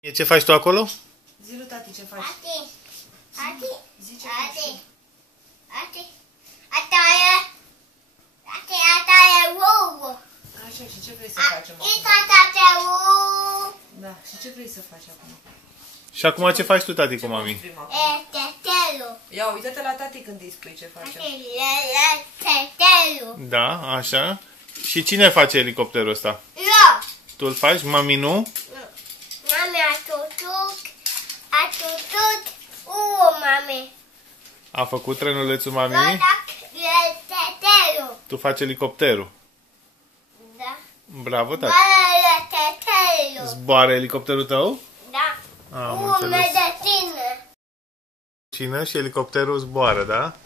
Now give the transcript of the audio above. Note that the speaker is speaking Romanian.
Ce faci tu acolo? Zi lui tati ce faci. Zi ce faci. Așa, și ce vrei să facem acum? Da, și ce vrei să faci acum? Și acum ce faci tu, tati, cu mami? Ia, uite-te la tati când îi spui ce facem. Da, așa. Și cine face elicopterul ăsta? Eu. Tu îl faci? Mami nu? Mami a tutut mami. A făcut trenulețul mami? Tetelul. Tu faci elicopterul. Da. Bravo, tati. Tetelul. Zboară elicopterul tău? Da. Am înțeles. Medicine. Cine și elicopterul zboară, da?